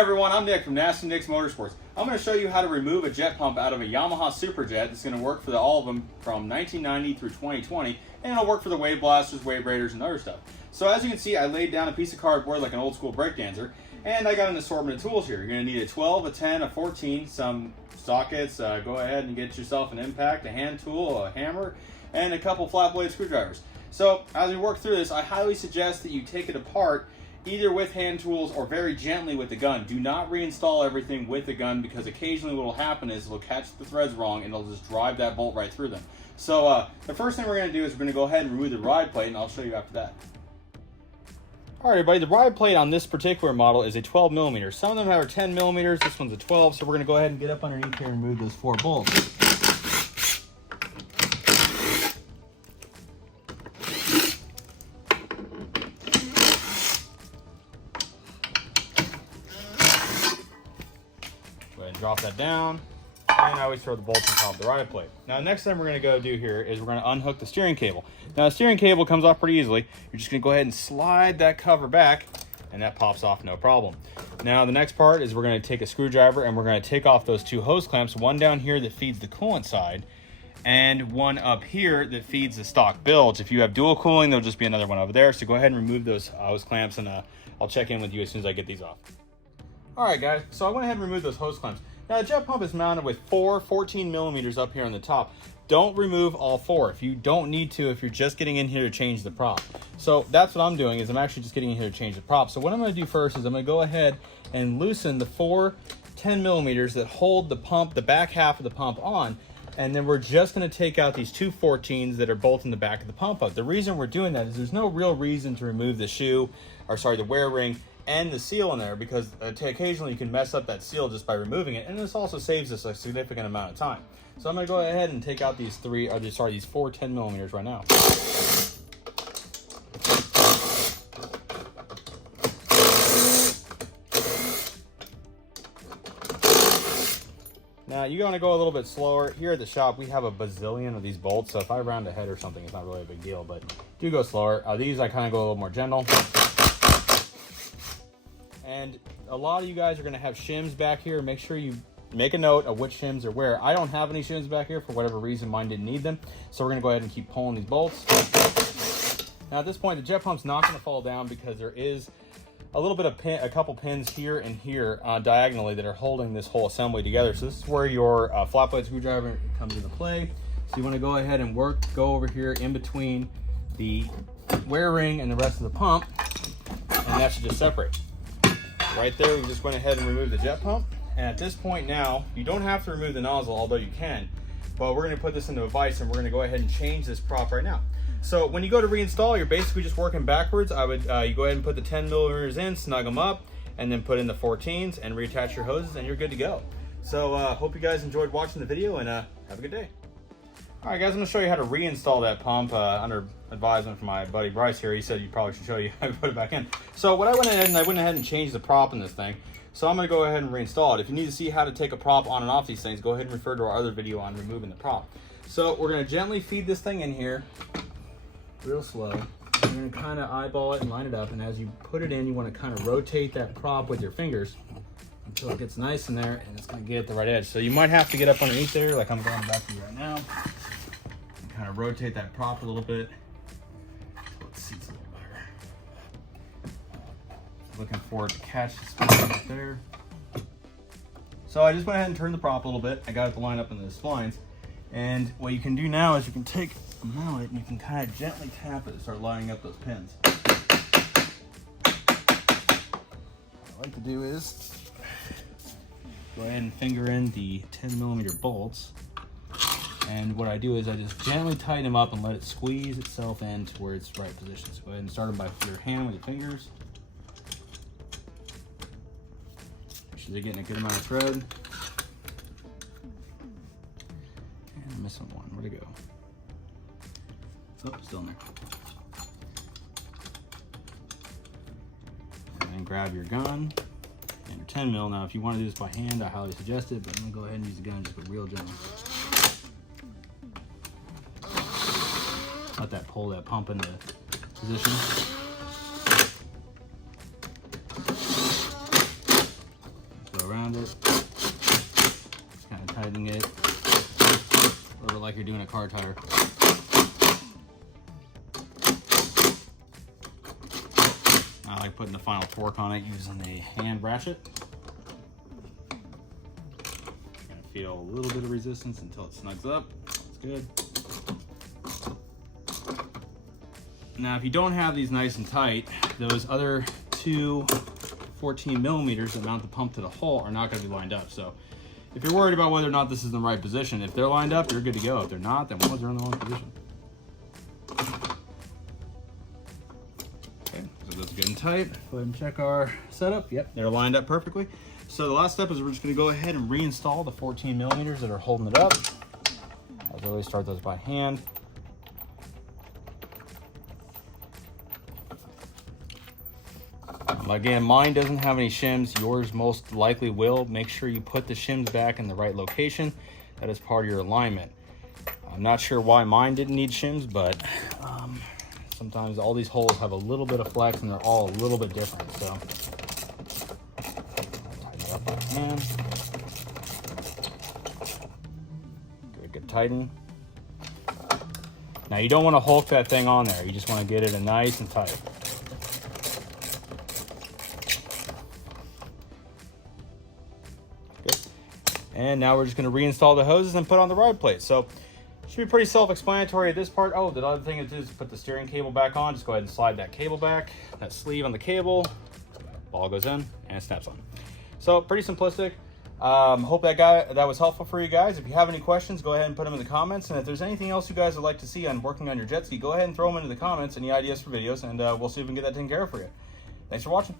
everyone, I'm Nick from Nasty Nick's Motorsports. I'm going to show you how to remove a jet pump out of a Yamaha Superjet. That's going to work for all of them from 1990 through 2020, and it'll work for the Waveblasters, Wave Raiders, and other stuff. So as you can see, I laid down a piece of cardboard like an old school breakdancer, and I got an assortment of tools here. You're going to need a 12, a 10, a 14, some sockets. Go ahead and get yourself an impact, a hand tool, a hammer, and a couple flat blade screwdrivers. So as we work through this, I highly suggest that you take it apart either with hand tools or very gently with the gun. Do not reinstall everything with the gun, because occasionally what will happen is it'll catch the threads wrong and it'll just drive that bolt right through them. So the first thing we're going to do is we're going to go ahead and remove the ride plate, and I'll show you after that. Alright everybody, the ride plate on this particular model is a 12 millimeters. Some of them are 10 millimeters, this one's a 12, so we're going to go ahead and get up underneath here and remove those 4 bolts. Drop that down, and I always throw the bolts on top of the ride plate. Now, the next thing we're going to go do here is we're going to unhook the steering cable. Now, the steering cable comes off pretty easily. You're just going to go ahead and slide that cover back, and that pops off no problem. Now, the next part is we're going to take a screwdriver and we're going to take off those 2 hose clamps, one down here that feeds the coolant side, and one up here that feeds the stock bilge. If you have dual cooling, there'll just be another one over there. So go ahead and remove those hose clamps, and I'll check in with you as soon as I get these off. All right, guys, so I went ahead and removed those hose clamps. Now, the jet pump is mounted with 4 14 millimeters up here on the top. Don't remove all 4 if you don't need to, if you're just getting in here to change the prop. So that's what I'm doing, is I'm actually just getting in here to change the prop. So what I'm going to do first is I'm going to go ahead and loosen the 4 10 millimeters that hold the pump, the back half of the pump on. And then we're just going to take out these 2 14s that are both in the back of the pump up. The reason we're doing that is there's no real reason to remove the the wear ring and the seal in there, because occasionally you can mess up that seal just by removing it, and this also saves us a significant amount of time. So I'm going to go ahead and take out these 4 10 millimeters right now. Now, you're going to go a little bit slower. Here at the shop, we have a bazillion of these bolts, so if I round ahead or something, it's not really a big deal, but do go slower. These I kind of go a little more gentle. And a lot of you guys are going to have shims back here. Make sure you make a note of which shims are where. I don't have any shims back here for whatever reason. Mine didn't need them. So we're going to go ahead and keep pulling these bolts. Now at this point, the jet pump's not going to fall down, because there is a little bit of a couple pins here and here diagonally that are holding this whole assembly together. So this is where your flat blade screwdriver comes into play. So you want to go ahead and go over here in between the wear ring and the rest of the pump, and that should just separate. Right there, we just went ahead and removed the jet pump. And at this point now, you don't have to remove the nozzle, although you can. But we're going to put this into a vise, and we're going to go ahead and change this prop right now. So when you go to reinstall, you're basically just working backwards. You go ahead and put the 10 millimeters in, snug them up, and then put in the 14s and reattach your hoses, and you're good to go. So hope you guys enjoyed watching the video, and have a good day. All right, guys, I'm going to show you how to reinstall that pump under advisement from my buddy Bryce here. He said you probably should show you how to put it back in. So what I went ahead and changed the prop in this thing. So I'm going to go ahead and reinstall it. If you need to see how to take a prop on and off these things, go ahead and refer to our other video on removing the prop. So we're going to gently feed this thing in here, real slow. You're going to kind of eyeball it and line it up. And as you put it in, you want to kind of rotate that prop with your fingers until it gets nice in there, and it's going to get at the right edge. So you might have to get up underneath there, like I'm going back to you right now. Kind of rotate that prop a little bit so it seats a little better. Looking for it to catch the spline right there. So I just went ahead and turned the prop a little bit. I got it to line up in the splines. And what you can do now is you can take a mallet and you can kind of gently tap it and start lining up those pins. What I like to do is go ahead and finger in the 10 millimeter bolts. And what I do is I just gently tighten them up and let it squeeze itself in to where it's right position. So go ahead and start them by your hand with your fingers. Make sure they're getting a good amount of thread. And I'm missing one. Where'd it go? Oh, still in there. And then grab your gun and your 10 mil. Now, if you want to do this by hand, I highly suggest it, but I'm gonna go ahead and use the gun just real gentle. Let that pull that pump into position. like you're doing a car tire. I like putting the final torque on it using a hand ratchet. Gonna feel a little bit of resistance until it snugs up. That's good. Now, if you don't have these nice and tight, those other two 14 millimeters that mount the pump to the hull are not going to be lined up. So if you're worried about whether or not this is in the right position, if they're lined up, you're good to go. If they're not, then ones are in the wrong position. Okay, so those are good and tight. Go ahead and check our setup. Yep, they're lined up perfectly. So the last step is we're just going to go ahead and reinstall the 14 millimeters that are holding it up. As always, start those by hand. Again, mine doesn't have any shims. Yours most likely will. Make sure you put the shims back in the right location. That is part of your alignment. I'm not sure why mine didn't need shims, but sometimes all these holes have a little bit of flex and they're all a little bit different. So tighten it up by hand. Give it a good tighten. Now you don't want to hulk that thing on there. You just want to get it in nice and tight. And now we're just going to reinstall the hoses and put on the ride plate. So it should be pretty self-explanatory at this part. Oh, the other thing is put the steering cable back on. Just go ahead and slide that cable back, that sleeve on the cable, ball goes in and it snaps on. So pretty simplistic. Hope that was helpful for you guys. If you have any questions, go ahead and put them in the comments. And if there's anything else you guys would like to see on working on your jet ski, go ahead and throw them into the comments. Any ideas for videos, and we'll see if we can get that taken care of for you. Thanks for watching.